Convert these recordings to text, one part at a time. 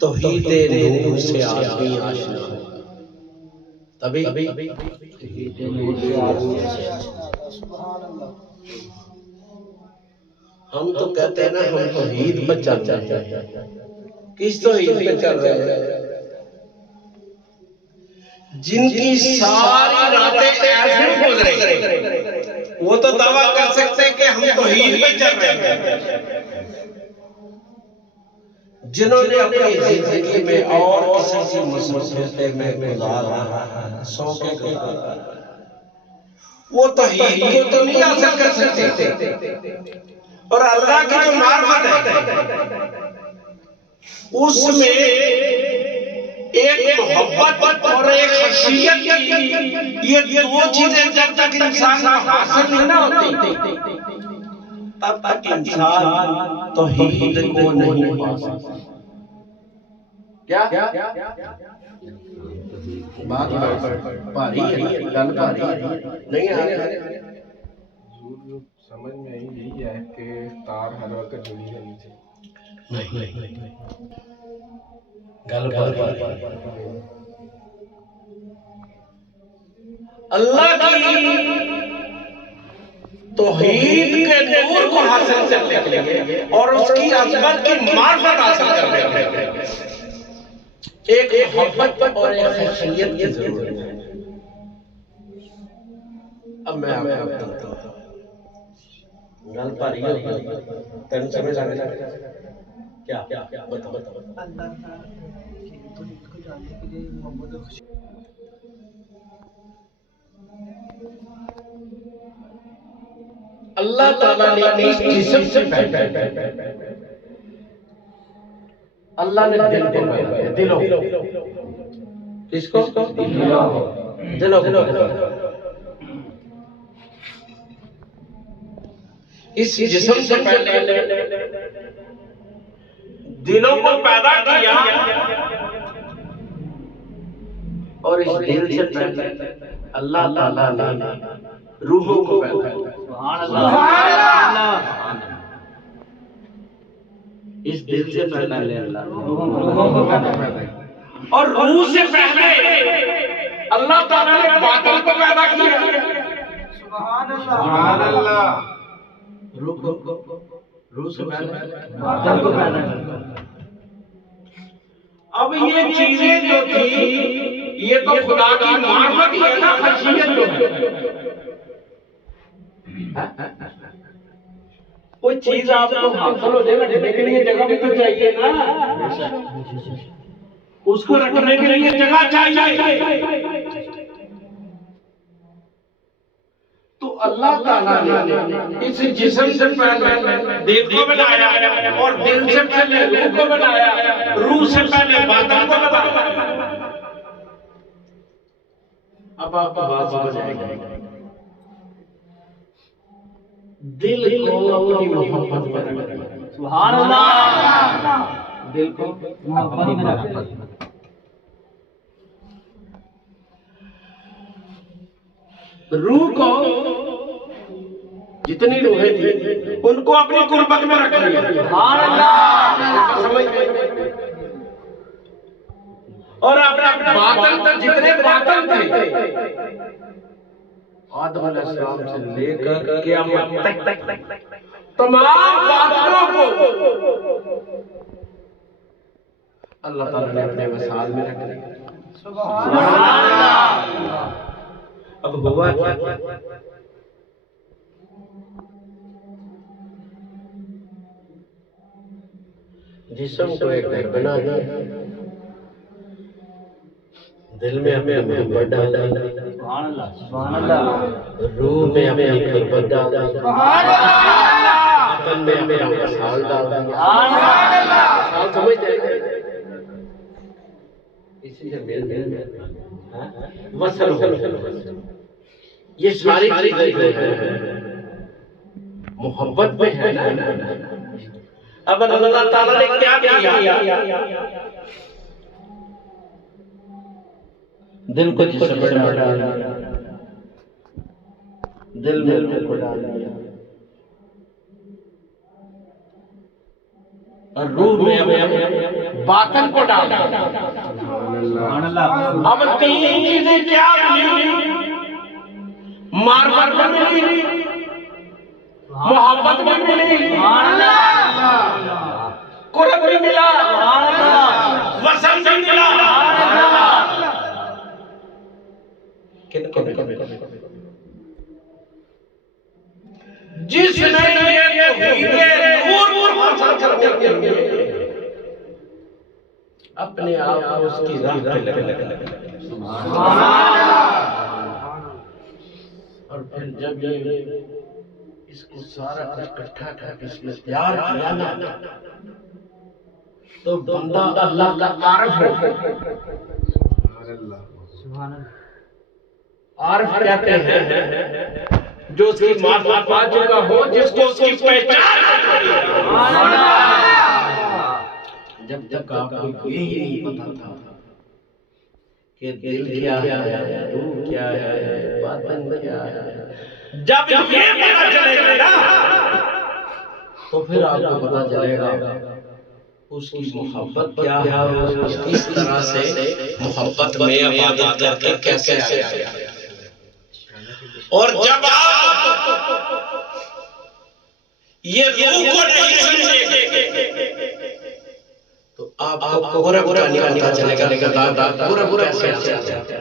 तौहीद नूर से आदमी आशना हो, तभी हम तो कहते हैं ना हम तौहीद पर चल रहे हैं। किस तौहीद पे चल रहे हैं? जिनकी सारी रातें ऐसे गुजरे वो तो दावा कर सकते हैं कि हम तौहीद पे चल रहे हैं। जिन्होंने अपनी जिंदगी में और किसी की मसरूफियत में गुजार रहा है, सौ के गुजार, वो तौहीद को तो नहीं हासिल कर सकते। और अल्लाह की जो मार्फत है उसमें एक मोहब्बत और एक खशियत की, ये दो चीजें जब तक इंसान को हासिल नहीं ना होती तब तक इंसान तौहीद को नहीं पा सकता। क्या बात भारी है, गल भारी है, नहीं आ रही समझ में यही है कि तार हर वक्त जुड़ी रहनी चाहिए। नहीं, गल भारी। अल्लाह की तौहीद के नूर को हासिल करने के लिए और उसकी अज़मत की मार्फत हासिल करने के लिए एक मोहब्बत और एक खशियत की जरूरत है। अब मैं आपको बताता हूँ, गल भारी होगी, तेन समझ आ गई? क्या बताओ? अल्लाह की तौहीद को जानने के लिए मोहब्बत और खुशी। अल्लाह ताला ने इस जिस्म से पहले अल्लाह ने दिल को पैदा किया। दिलों, किसको? दिलों को। इस जिस्म से पहले दिलों को पैदा किया और इस दिल से पहले अल्लाह ताला ने रूहों को पैदा किया। सुभान अल्लाह। इस दिल से पहले अल्लाह रूहों को पैदा किया और रूह से पहले अल्लाह ताला ने बातिल को पैदा किया। सुभान अल्लाह। रूह से पहले बातिल को पैदा किया। अब ये चीजें जो थी ये तो खुदा की मार्फत ही है ना, खशियत जो है। कोई चीज आपको हासिल हो जाए, रखने के लिए जगह भी तो चाहिए ना, उसको रखने के लिए जगह चाहिए। तो अल्लाह ताला ने इस जिस्म से पहले दिल को बनाया और दिल से पहले रूह को बनाया, रूह से पहले बातिन को बनाया। अब आपको बात समझ आएगी। दिल को अपनी मोहब्बत में रखना। सुभान अल्लाह। दिल को मोहब्बत में रखना। रूह को जितनी रूहें थी उनको अपनी कुर्बत में रख लिया। सुभान अल्लाह। समझ गए? और अपने बातिन तक जितने बातिन थे आदम अलैहिस्सलाम से लेकर क़यामत तक तमाम बातिनों को अल्लाह ताला ने अपने वसाल में रख लिया। सुभान अल्लाह। अब हुआ क्या? जिस्म को एक घर बना दिया, दिल में अपनी मोहब्बत डाल दी, सुभान अल्लाह, सुभान अल्लाह। रूह में अपनी कुर्बत डाल दी, सुभान अल्लाह। तन में अपना वसाल डाल दी, सुभान अल्लाह। साल समझ जाए इसी से मेल वसल हो। ये सारी चीजें जो है मोहब्बत में है ना। अब अल्लाह ताला ने क्या किया? दिल को जिस्म में डाल दिया, दिल में रूह को डाल दिया, और रूह में अपने बातन को डाल दिया। अब तीन चीजें क्या मिली? मार्फत भी मिली, मोहब्बत भी मिली, कुर्ब भी मिला, वसन भी मिला। किनको मिला? जिसने ये तौहीद नूर हासिल करने के लिए अपने आप को उसकी राह पे लगा। और फिर जब ये इसको सारा इकट्ठा करके इसमें तैयार किया ना, तो बंदा अल्लाह का आरिफ हो गया। आरिफ कहते हैं जो उसकी मार्फत पा चुका हो, जिसको उसकी पहचान हो चुकी है। जब तक आपको ये ही नहीं पता था कि दिल क्या है, रूह क्या है, बातन क्या है, जब ये पता चलेगा ना, तो फिर आपको पता चलेगा उसकी मोहब्बत क्या है और उसको किस तरह से मोहब्बत में इबादत करके कैसे आया। और जब आप ये रूह को नहीं समझेंगे तो आपको बुरा नहीं पता चलेगा बुरा कैसे आता है।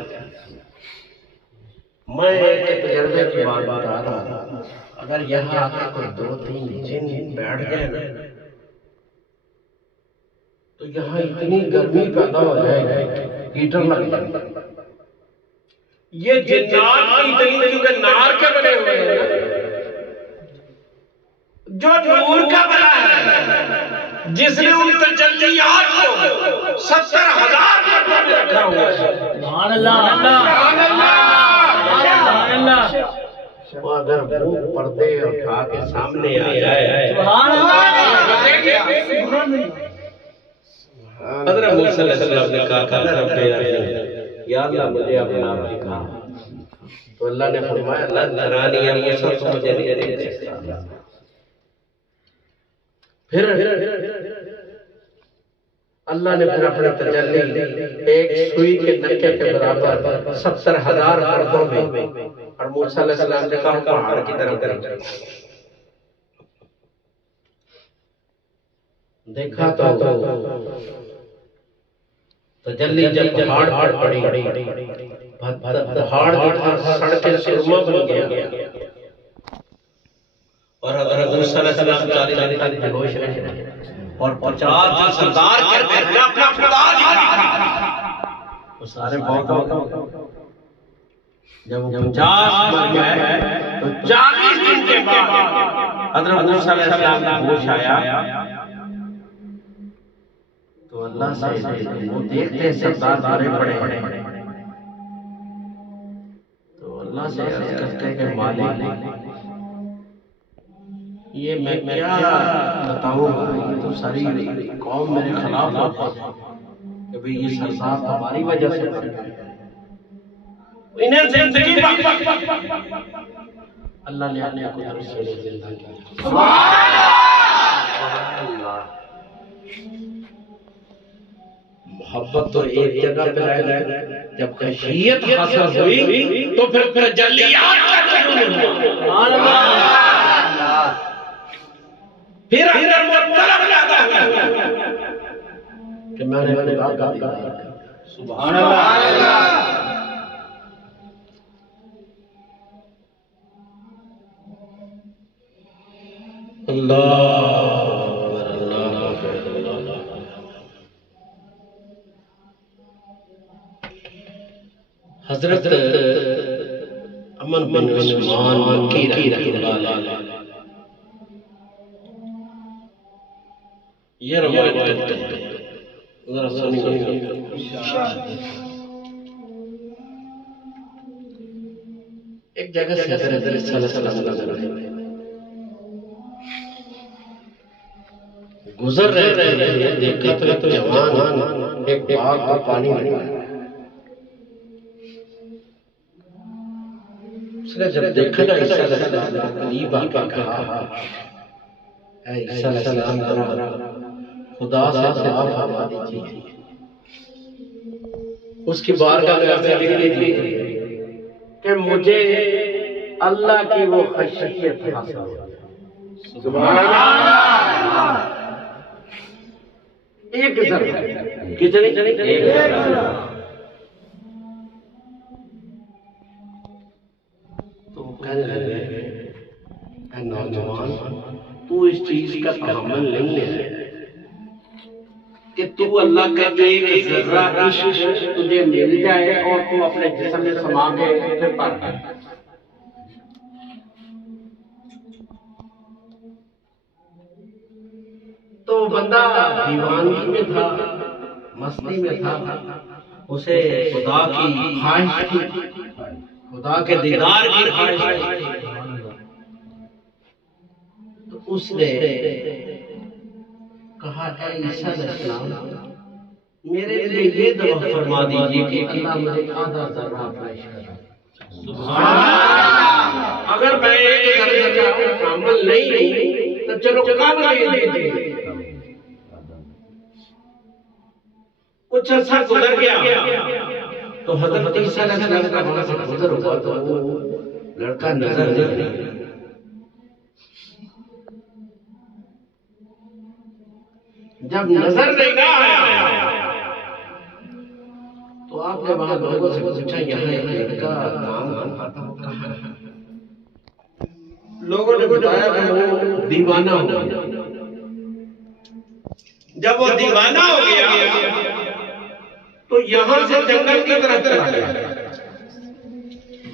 मैं एक तजर्बे की बात बता रहा हूं। अगर यहाँ आके कोई 2-3 जिन बैठ गए तो यहाँ इतनी गर्मी पैदा हो जाएगी, हीटर लग जाएगा। ये जिन्नात इतनी, क्योंकि नार के बने हुए हैं, जो नूर का बना है, जिसने उन तजल्लियात को 70,000 मरतबे में रखा हुआ है। सुभान अल्लाह, सुभान अल्लाह। वो अगर वो पर्दे उठा के सामने आ जाए, सुभान अल्लाह, हज़रत मूसा अलैहिस्सलाम ने कहा था रब्बे या अल्लाह मुझे अपना आप दिखा, तो अल्लाह ने फरमाया ला तरानी या मूसा, तो मुझे नहीं देख सकता। फिर अल्लाह ने फिर अपनी तजल्ली एक सुई के नक्के के बराबर 70,000 पर्दों में, और मूसा अलैहिस्सलाम ने कहा पहाड़ की तरफ देखा तो तजल्ली जब पहाड़ पर पड़ी, पहाड़ जो था सड़के सुरमा बन गया, और हज़रत मूसा अलैहिस्सलाम 40 दिन तक बेहोश रहे, और 50 जो सरदार कहते हैं अपना खुदा दिखा, वो सारे बहुत जब 50 मर गए तो 40 दिन के बाद हज़रत मूसा अलैहिस्सलाम को होश आया। तो अल्लाह से वो देखते सरदार मारे पड़े, तो अल्लाह से अर्ज़ करते हैं कि मालिक ये मैं क्या बताऊं, ये तो सारी कौम मेरे खिलाफ है कि भाई ये सरदार हमारी वजह से मर गए, इन्हें जिंदगी अल्लाह ने अपने कुदरत से जिंदा किया। मोहब्बत तो एक जगह पे रह गए, जब खशियत हासिल हुई तो फिर तजल्लियात का नज़ूल हुआ। सुभान अल्लाह। फिर अंदर वो तलब पैदा हुई कि मैंने खुदा का दीदार किया। सुभान अल्लाह। हजरत अमन बिन उस्मान मक्की रहमतुल्लाह अलैह ये रवायत करते हैं, जरा सुनिए। एक जगह से हजरत सल्लल्लाहु अलैहि वसल्लम गुजर रहे थे, देखा तो एक जवान एक बाग को पानी मिला। उसने जब देखा ना ईसा अलैहिस्सलाम को करीब आके कहा, ऐ ईसा अलैहिस्सलाम खुदा से दुआ फरमा दीजिए, उसकी बारगाह में अर्ज़ लिख दीजिए कि मुझे अल्लाह की वो खशियत हासिल हो। सुभान अल्लाह। एक जरा कितनी? एक जरा। तो कहने लगे, ऐ नौजवान, तू इस चीज का तहम्मुल नहीं है कि तू अल्लाह का एक जर्रा इश्क तुझे मिल जाए और तू अपने जिस्म में समा के फिर पर जाए। तो बंदा दीवानगी में था, मस्ती में था, उसे खुदा की ख्वाहिश थी, खुदा के दीदार की ख्वाहिश थी। तो उसने कहा, ऐ ईसा अलैहिस्सलाम, मेरे लिए ये दुआ फरमा दीजिए कि अल्लाह मुझे आधा जर्रा अता करे। सुभान अल्लाह। अगर मैं एक जर्रे का कामिल नहीं हूं तो चलो कामिल दे दीजिए। कुछ अर्सा गुजर गया तो हजरत ईसा अलैहिस्सलाम का वहां से गुजर हुआ तो वो लड़का नजर नहीं आया। जब नजर नहीं आया तो आपने वहां लोगों से पूछा, यहाँ एक लड़का काम करता था, लोगों ने बताया कि वो दीवाना हो गया। जब वो दीवाना हो गया तो यहाँ से जंगल की तरफ चला गया।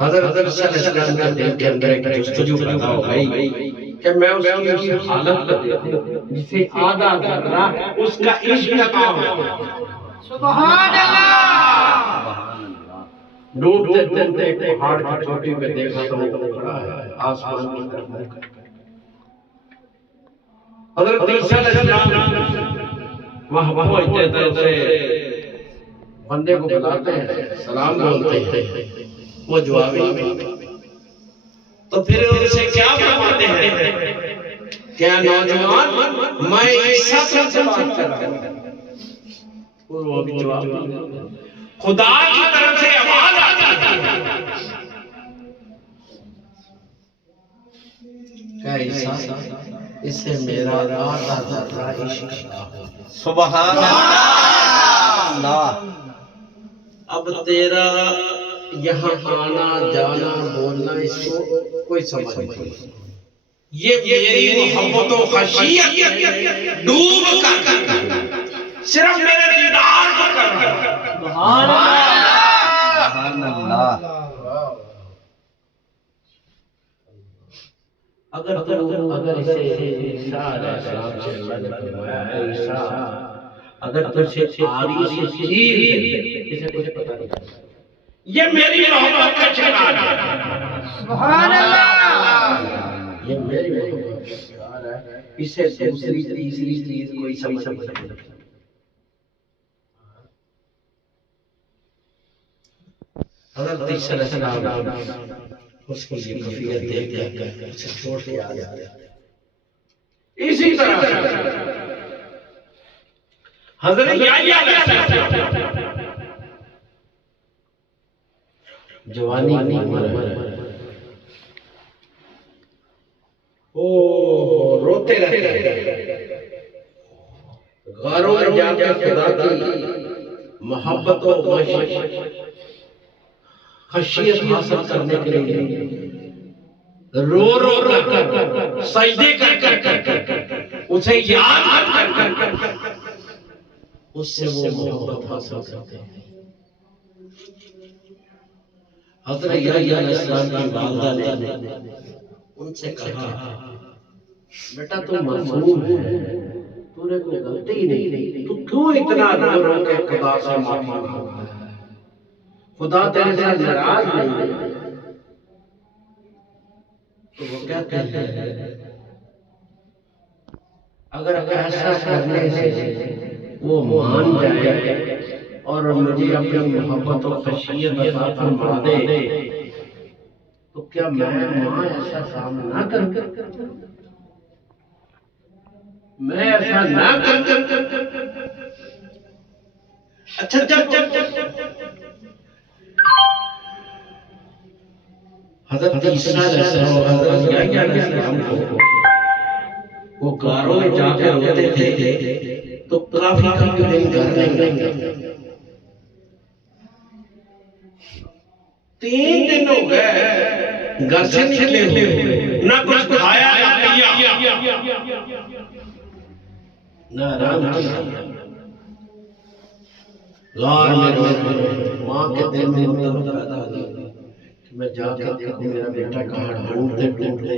हज़रत ईसा अलैहिस्सलाम के दिल के अंदर एक जुस्तजू पैदा हो गई कि मैं उसकी हालत को देखूं जिसे आधा जर्रा उसका इश्क का हो। सुभान अल्लाह। ढूंढते ढूंढते एक पहाड़ की चोटी पे देखा तो वो खड़ा है आसमान की तरफ मुंह करके। हज़रत ईसा अलैहिस्सलाम वहां पहुंचते थे, उसे बंदे को बुलाते हैं, सलाम बोलते हैं, वो जवाब नहीं। तो फिर उनसे क्या फरमाते हैं, क्या नौजवान, मैं ईसा से बात कर रहा हूं। वो भी जवाब नहीं। खुदा की तरफ से आवाज आती है, क्या ईसा, इससे मेरा आधा जर्रा इश्क। सुभान अल्लाह। अब तेरा यहाँ आना जाना बोलना इसको कोई समझ नहीं, ये मेरी मोहब्बत और खशियत डूब कर सिर्फ मेरे दीदार को कर रहा है। सुभान अल्लाह। अगर इसे ईसा अलैहिस्सलाम से अल्लाह ने फरमाया है, ईसा अगर तुझे आरी से चीर दे, इसे कुछ पता नहीं, ये मेरी मोहब्बत का शिकार है। सुभान अल्लाह। ये मेरी मोहब्बत का शिकार है, इसे दूसरी तीसरी चीज कोई समझ नहीं। हज़रत ईसा अलैहिस्सलाम उसको ये कफियत दे के उसे छोड़ के आ गया। इसी तरह हज़रत याह्या अलैहिस्सलाम जवानी की उम्र ओ रोते रहते, गारों में जाकर खुदा की मोहब्बत और खशियत हासिल करने के लिए रो रो कर सजदे कर उसे याद कर उससे वो मोहब्बत हासिल करते हैं। हज़रत याह्या अलैहिस्सलाम की वालिदा ने उनसे कहा, बेटा तू मासूम है, तूने कोई गलती ही नहीं, तू क्यों इतना रो रो के खुदा से माफी मांगता है? खुदा तेरे से नाराज नहीं है। तो वो कहते हैं, अगर ऐसा करने से वो मान जाए और मुझे अपनी मोहब्बत और खशियत अता फरमा दे तो क्या मैं मां ऐसा काम ना करूं? मैं ऐसा ना कर अच्छा जब हजरत ईसा अलैहिस्सलाम और हजरत याह्या अलैहिस्सलाम को वो गारों में जाकर रोते थे तो काफी काफी दिन घर नहीं आते। 3 दिन हो गए घर से निकले हुए, ना कुछ खाया ना पिया ना आराम किया। गार में रो माँ के दिल में मतलब पैदा हो गई कि मैं जाकर देखूं मेरा बेटा कहाँ, ढूंढते ढूंढते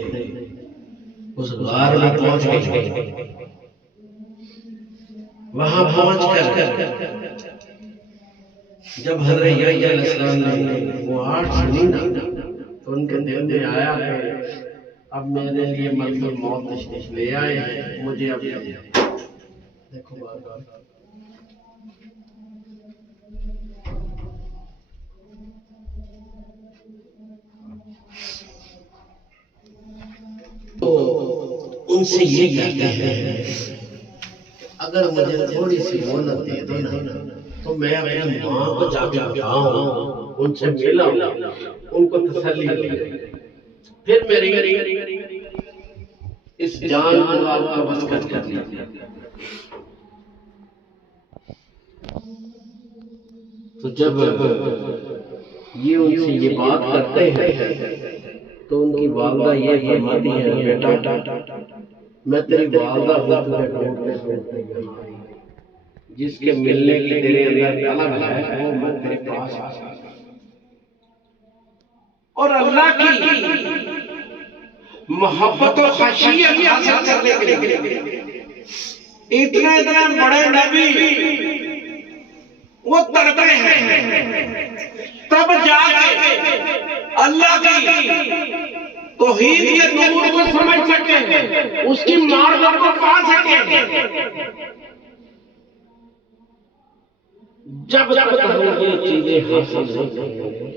उस गार में पहुंच गए। वहां पहुंचकर जब हजरत याह्या अलैहिस्सलाम ने वो आठ सुनी ना तो उनके दिल में आया कि अब मेरे लिए मतलब मौत तशरीफ ले आए हैं, मुझे अब देखो बाबा तो उनसे ये कहते हैं अगर मुझे थोड़ी सी मोहलत दे दो ना तो मैं अपनी माँ को जाके बताऊं, उनसे मिला, उनको तसल्ली दी, फिर मेरी इस जान को आपका बस कर लीजिए। तो जब ये उनसे ये बात करते हैं तो उनकी वालदा ये फरमाती है, बेटा मैं तेरी वालदा हूँ, तुझे ढूंढते ढूंढते यहाँ आई, जिसके मिलने की तेरे अंदर तलब है वो मैं तेरे पास आ गया। और अल्लाह की मोहब्बत और खशियत हासिल करने के लिए इतने इतने बड़े नबी वो तड़पे हैं, तब जाके अल्लाह की तौहीद के नूर को समझ सके, उसकी मार्फत को पा सके। जब तक हम ये चीजें हासिल नहीं करेंगे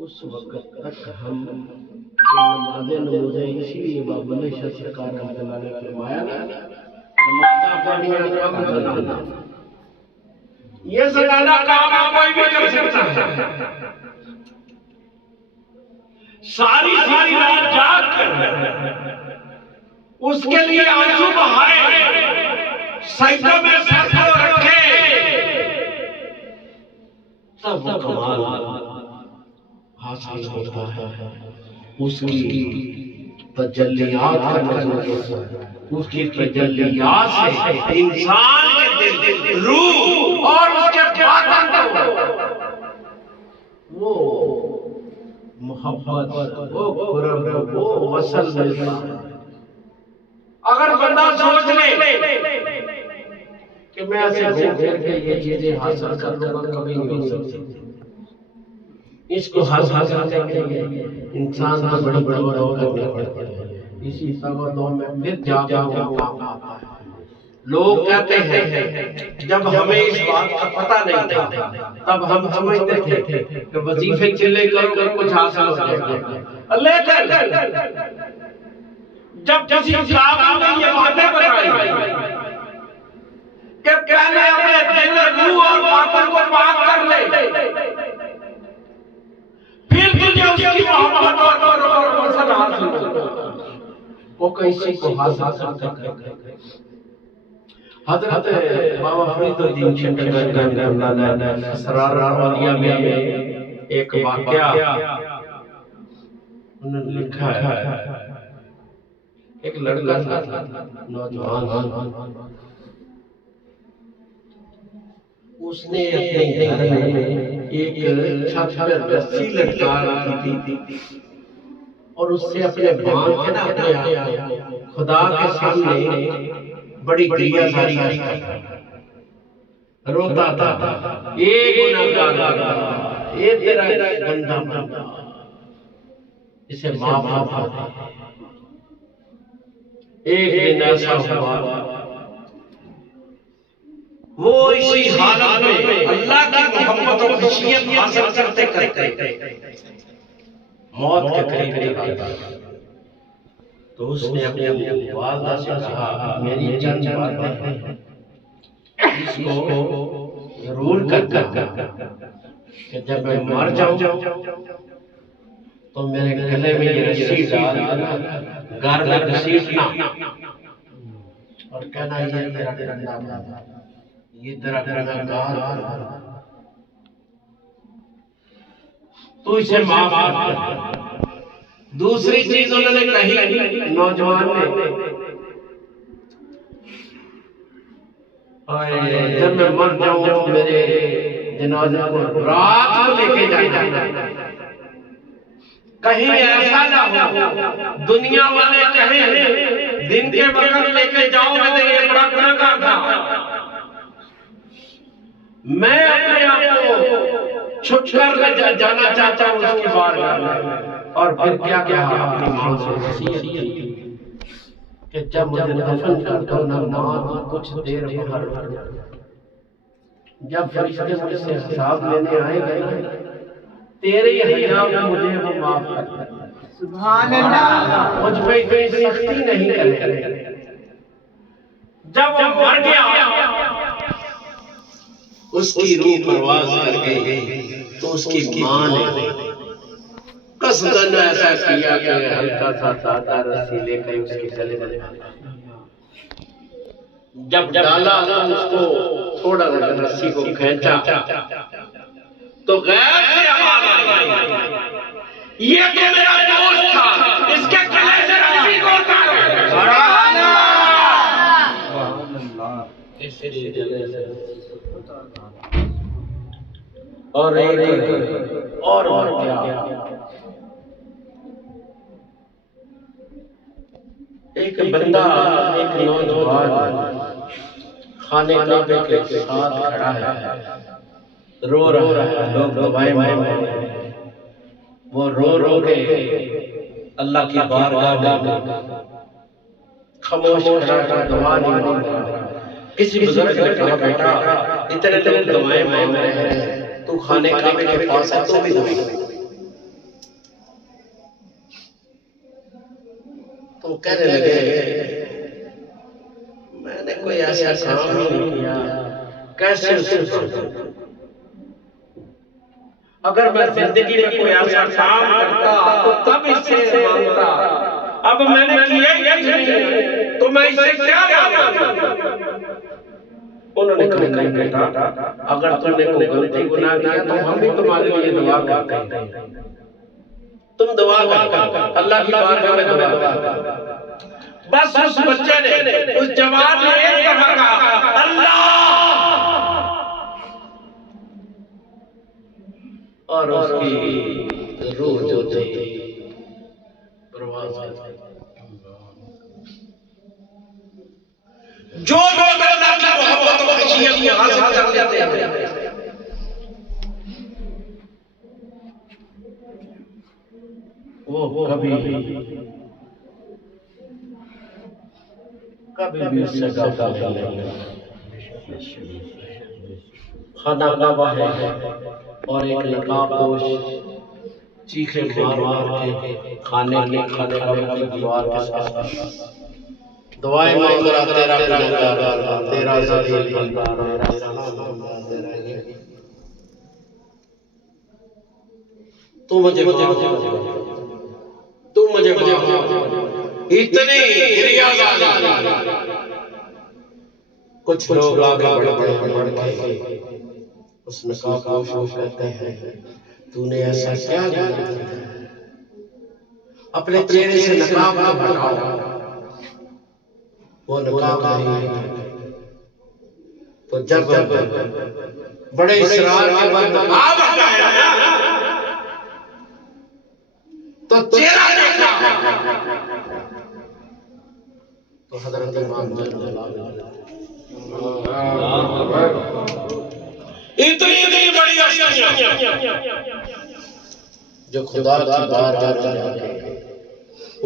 उस वक्त तक हम नमाज़ें नमूज़ें, इसीलिए बाबा ने सरकार ने फरमाया ना नमाज़ें पढ़नियां कम जनाना, ये जनाना काम कोई भी कर सकता है। सारी सारी रात जाग कर उसके लिए आंसू बहाए, सजदों में सर को रखे, तब वो कमाल हासिल होता है। उसकी तजल्लियात का नज़र, उसकी तजल्लियात से इंसान के दिल, रूह और उसके बातन को वो मोहब्बत, वो कुर्ब, वो वसल मिलता है। अगर बंदा सोच ले कि मैं ऐसे घूम फिर के ये चीजें हासिल कर लूंगा, कभी नहीं हो सकती। इसको हासिल करने के लिए इंसान को बड़ी तवज्जो करनी पड़ती है। इसी तवज्जो में फिर जाकर वो काम आता है। लोग कहते हैं जब हमें इस बात का पता नहीं था तब हम समझते थे कि वजीफे चिल्ले करोगे कुछ हासिल हो जाएगा, लेकिन जब किसी साहब ने ये बातें बताई कि पहले अपने दिल, रूह और बातन को पाक कर ले, फिर तुझे उसकी मोहब्बत और वसल हासिल होगा, वो कैसे को हासिल करता है। हजरत बाबा फरीदुद्दीन चिश्ती रहमतुल्लाह असरार औलिया में एक वाकया उन्होंने लिखा है। एक लड़का था, नौजवान, उसने अपने घर में एक छत पर रस्सी लटका रखी थी और उससे अपने बांध के ना अपने खुदा के सामने बड़ी क्रियाजारी करता था, रोता था, ये गुनाहगार, ये तेरा गंदा बंदा, इसे माफ कर दे। एक दिन ऐसा हुआ वो इसी हालत में अल्लाह की मोहब्बत और खुशियत हासिल करते करते मौत के करीब चला गया। तो उसने अपनी वालिदा से कहा, मेरी चंद बातें हैं, इसको जरूर करता कि जब मैं मर जाऊं तो मेरे गले में ये रस्सी डाल देना, घर में घसीटना और कहना ये तेरा डंडा, ये तेरा गुनहगार, तू इसे माफ कर। दूसरी चीज उन्होंने कही नौजवान ने, जब मैं मर जाऊं तो मेरे जनाजे को रात को लेके जाना, कहीं ऐसा ना हो दुनिया वाले कहें दिन के वक्त लेके जाओगे तो ये बड़ा गुनहगार था। मैं अपने आप को छुप कर जाना चाहता हूँ उसकी बारगाह में। और फिर क्या कहा अपनी माँ से वसीयत कि जब मुझे दफन कर दो ना माँ कुछ देर बाहर, जब फरिश्ते मुझसे हिसाब लेने आएंगे ना तेरे हया में मुझे वो माफ कर। सुभान अल्लाह। मुझ पे कोई सख्ती नहीं करे। जब वो मर गया उसकी रूह परवाज कर गई तो उसकी माँ ने कसदन ऐसा किया कि हल्का सा धागा रस्सी लेकर उसके गले में डाला। जब डाला तो उसको थोड़ा सा रस्सी को खींचा तो गैर से आवाज आई, ये तो मेरा दोस्त था, इसके गले से रस्सी को उतारो। और एक और एक बंदा, एक नौजवान खाने काबे के साथ खड़ा है, रो रहा है, लोग दुआएं मांग रहे हैं, वो रो रो के अल्लाह की बारगाह में खामोश खड़ा है, दुआ नहीं मांग रहा। किसी बुजुर्ग ने कहा बेटा इतने लोग दुआएं मांग रहे हैं, तू खाने काबे के पास है तो भी दुआ। तो कहने लगे मैंने कोई ऐसा काम ही नहीं किया, कैसे उसे करूं? अगर मैं जिंदगी में कोई ऐसा काम करता तो तब इससे मांगता, अब मैंने किया ही नहीं तो मैं इससे क्या मांगूं? उन्होंने कहा नहीं बेटा, अगर तुमने कोई गलती गुनाह किया तो हम भी तुम्हारे लिए दुआ करते हैं, तुम दुआ करो, अल्लाह की बारगाह में दुआ करो। बस उस बच्चे ने, उस जवान ने एक दफा कहा अल्लाह, और उसकी रूह जो थी परवाज़ कर गई। जो लोग अल्लाह की मोहब्बत और खुशियत को हासिल कर लेते हैं वो कभी भी उससे गाफिल नहीं होगा। खाना काबा है और एक नकाबपोश चीखे मार मार के खाने काबे की दीवार के साथ दुआएं मांग रहा, तेरा गुनहगार, तेरा ज़लील बंदा, तेरा सलाम, तेरा ये तू मुझे माफ कर, तू मुझे माफ कर। इतनी गिरियाज़ाद कुछ लोग आगे बढ़ के उस नकाबपोश को कहते हैं तूने ऐसा क्या किया, अपने चेहरे से नकाब को हटाओ। वो नकाब नहीं, तो जब बड़े इसरार के बाद नकाब हटाया तो चेहरा देखा तो हज़रत इमाम इतनी बड़ी हस्तियां जो खुदा की बारगाह में जाके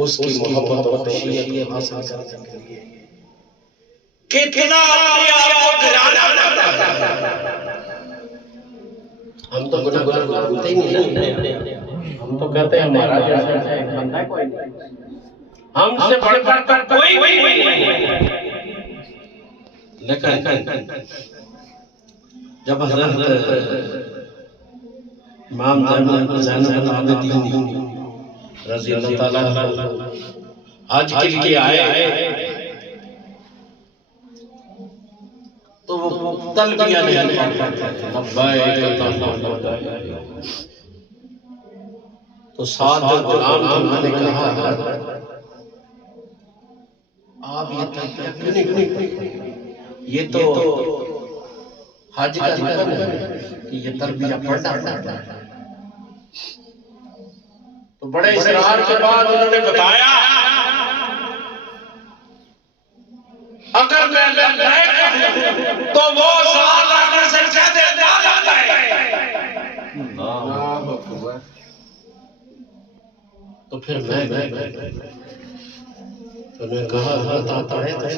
उसकी मोहब्बत और खुशियत को हासिल करने के लिए कितना अपने आप को गिराना पड़ता है। हम तो गुनहगार मानते ही नहीं, हम तो कहते हैं हमारा जैसा बंदा कोई नहीं, हमसे बढ़कर कोई नहीं। लेकिन जब हज़रत इमाम ज़ैनुल आबिदीन रज़ी अल्लाह ताला हज के लिए आए तो वो तलबिया नहीं पढ़ पाते थे, लब्बैक अल्लाहुम्मा लब्बैक। तो साथ गुलाम थे, उन्होंने कहा आप ये तलबिया क्यों नहीं पढ़ते? ये तो हज का रुकन है कि ये तलबिया पढ़ना पड़ता है। तो बड़े इसरार के बाद उन्होंने बताया अगर मैं लब्बैक कहूं तो वो साथ आने से कहते ना लब्बैक। अल्लाह अकबर। तो फिर मैं तो मैं कहा बता पड़े तो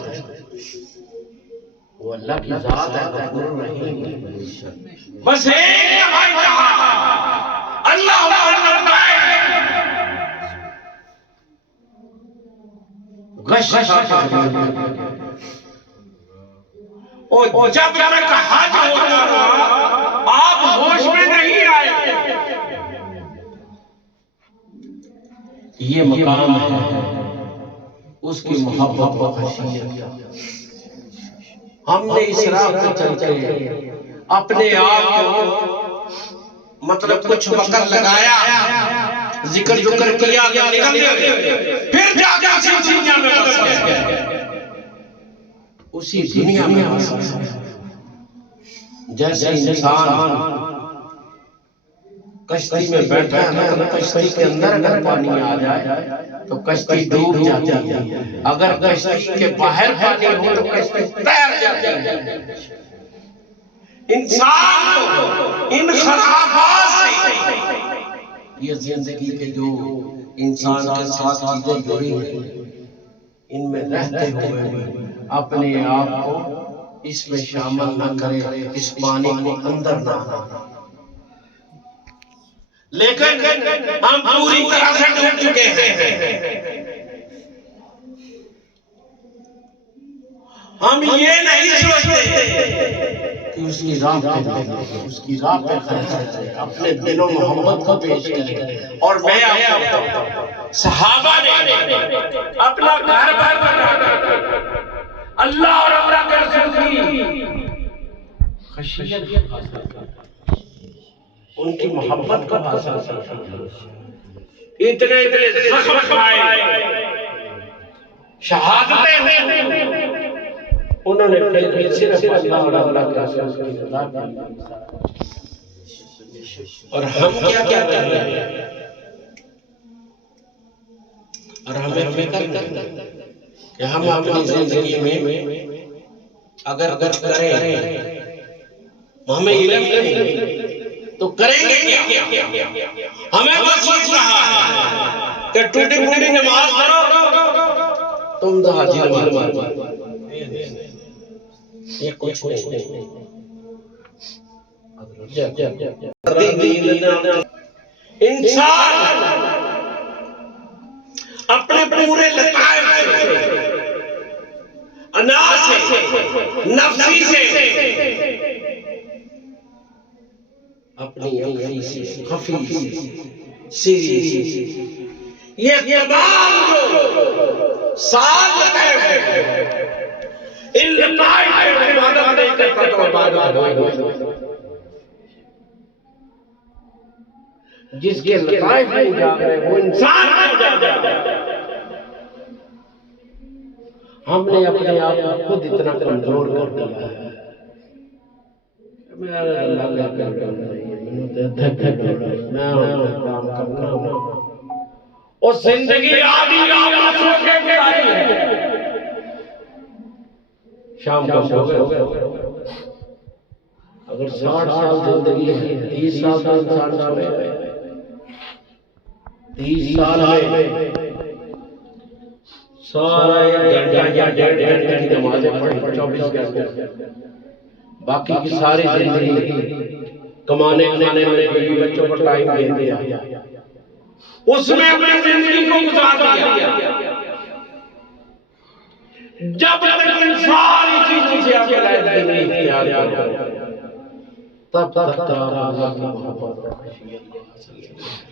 वो अल्लाह की जात है, गफूर रहीम। बस एक भाई कहा अल्लाह गश और जब तक हज होता रहा आप होश में नहीं आए। ये मकाम है उसकी मोहब्बत व खशियत। हमने इस राह पे चलते अपने आप को मतलब कुछ वक्त लगाया, जिक्र जुक्र किया, निकल गए, फिर जाकर उसी दुनिया में बस गए, उसी दुनिया में बस गए। जैसे इंसान कश्ती में बैठा है ना, तो कश्ती के अंदर अगर पानी आ जाए तो कश्ती डूब जाती है, अगर कश्ती के बाहर पानी हो तो कश्ती तैर जाती है। इंसान को इन खराबात से ये जिंदगी के जो इंसान के साथ चीजें जुड़ी हैं, इनमें रहते हुए भी अपने आप को इसमें शामिल न करे, इस पानी को अंदर ना आना। लेकिन हम पूरी तरह से डूब चुके हैं। हम ये नहीं सोचते कि उसकी राह पे खड़े अपने दिलों मोहब्बत को पेश करें। और मैं आपको बताऊं, सहाबा ने अपना घर बार बनाकर अल्लाह और अल्लाह के रसूल की खशियत हासिल की, उनकी मोहब्बत को हासिल की, इतने जख्म खाए, शहादतें हुई, उन्होंने फिर सिर्फ अल्लाह और अल्लाह के रसूल की रज़ा की। और हम क्या कर रहे हैं? और हमें फिक्र नहीं कि हम अपनी जिंदगी में अगर कुछ करें, हमें इल्म नहीं तो करेंगे क्या? हमें बस ये कहा है कि टूटी फूटी नमाज पढ़ो, तुम तो हाजिर मार ये कुछ नहीं। इंसान अपने पूरे लताइफ से, अनाज से, नफ्सी से, अपनी अखी से, खफी से, सीरी से, ये तमाम जो साल लताइफ है, इन लताइफ की इबादत नहीं करता तो इबादत नहीं। जिसके लताइफ नहीं जाग रहे वो इंसान नहीं जाग रहा। हमने अपने आप को खुद इतना कमजोर कर दिया है। मैं अल्लाह का काम करना और जिंदगी आधी रात सो के गुजारी है। शाम को सो गए, अगर 60 साल जिंदगी है, 30 साल का इंसान सोए, 30 साल में सारा 1 घंटा या 1.5 घंटे की नमाजें पढ़ी, 24 घंटे, बाकी की सारी जिंदगी कमाने खाने में, बीवी बच्चों को टाइम दे दिया, उसमें अपनी जिंदगी को गुजार दिया। जब तक इन सारी चीजों से आपके लायक नहीं इख्तियार करो, तब तक आप अल्लाह की मोहब्बत और खुशियाँ हासिल करेंगे।